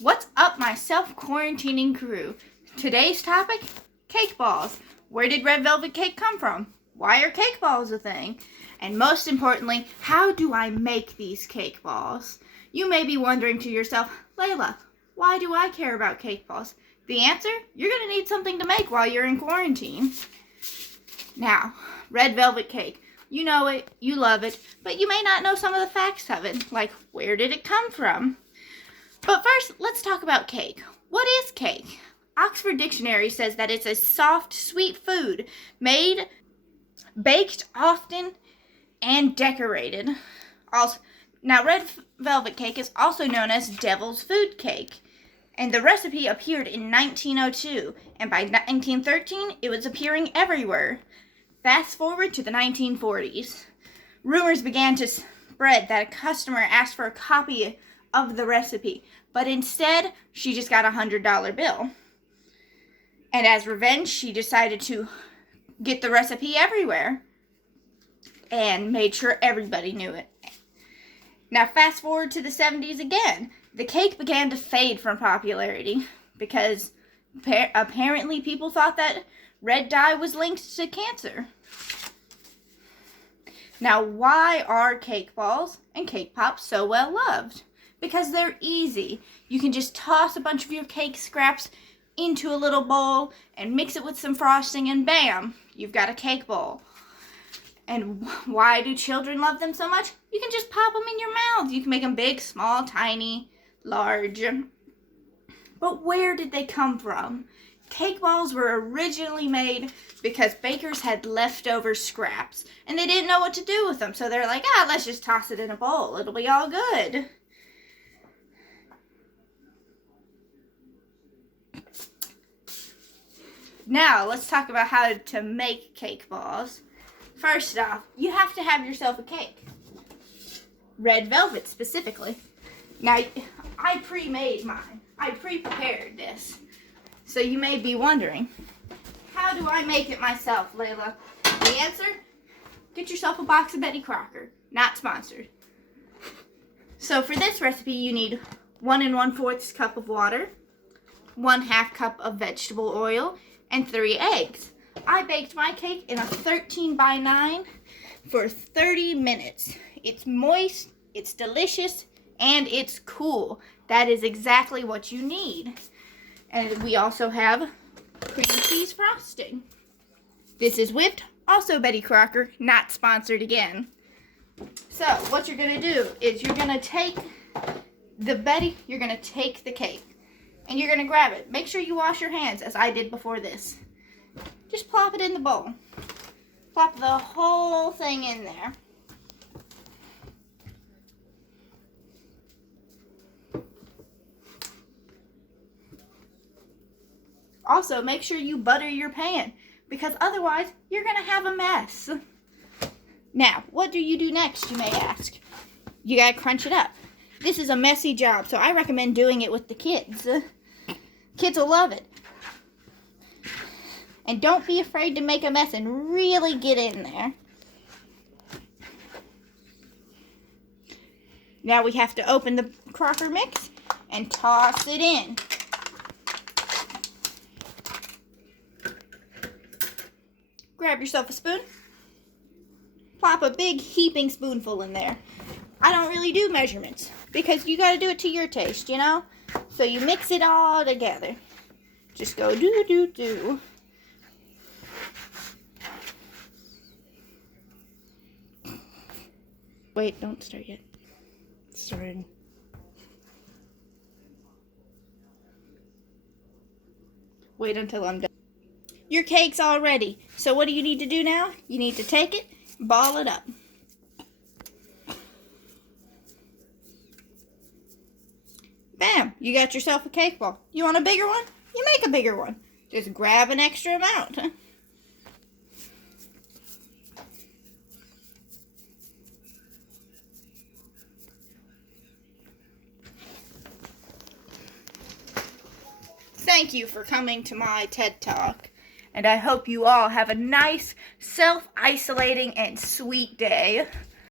What's up, my self-quarantining crew? Today's topic, cake balls. Where did red velvet cake come from? Why are cake balls a thing? And most importantly, how do I make these cake balls? You may be wondering to yourself, Layla, why do I care about cake balls? The answer, you're going to need something to make while you're in quarantine. Now, red velvet cake. You know it, you love it, but you may not know some of the facts of it, like where did it come from? But first, let's talk about cake. What is cake? Oxford Dictionary says that it's a soft, sweet food made, baked often, and decorated. Now, red velvet cake is also known as devil's food cake. And the recipe appeared in 1902, and by 1913, it was appearing everywhere. Fast forward to the 1940s. Rumors began to spread that a customer asked for a copy of the recipe, but instead, she just got a $100 bill. And as revenge, she decided to get the recipe everywhere and made sure everybody knew it. Now, fast forward to the 70s again. The cake began to fade from popularity because apparently people thought that red dye was linked to cancer. Now, why are cake balls and cake pops so well loved? Because they're easy. You can just toss a bunch of your cake scraps into a little bowl and mix it with some frosting and bam, you've got a cake bowl. And why do children love them so much? You can just pop them in your mouth. You can make them big, small, tiny, large. But where did they come from? Cake balls were originally made because bakers had leftover scraps and they didn't know what to do with them. So they're like, let's just toss it in a bowl. It'll be all good. Now, let's talk about how to make cake balls. First off, you have to have yourself a cake. Red velvet, specifically. Now, I pre-made mine. I pre-prepared this. So you may be wondering, how do I make it myself, Layla? The answer? Get yourself a box of Betty Crocker. Not sponsored. So for this recipe, you need 1 1/4 cup of water, 1/2 cup of vegetable oil, and 3 eggs. I baked my cake in a 13x9 for 30 minutes. It's moist, it's delicious, and it's cool. That is exactly what you need. And we also have cream cheese frosting. This is whipped, also Betty Crocker, not sponsored again. So what you're going to do is you're going to take you're going to take the cake. And you're going to grab it. Make sure you wash your hands, as I did before this. Just plop it in the bowl. Plop the whole thing in there. Also, make sure you butter your pan, because otherwise, you're going to have a mess. Now, what do you do next, you may ask? You got to crunch it up. This is a messy job, so I recommend doing it with the kids. Kids will love it. And don't be afraid to make a mess and really get in there. Now we have to open the Crocker mix and toss it in. Grab yourself a spoon. Plop a big heaping spoonful in there. I don't really do measurements because you got to do it to your taste, you know? So you mix it all together. Just go do. Wait, don't start yet. It's starting. Wait until I'm done. Your cake's all ready. So what do you need to do now? You need to take it, ball it up. Bam! You got yourself a cake ball. You want a bigger one? You make a bigger one. Just grab an extra amount. Thank you for coming to my TED Talk. And I hope you all have a nice, self-isolating, and sweet day.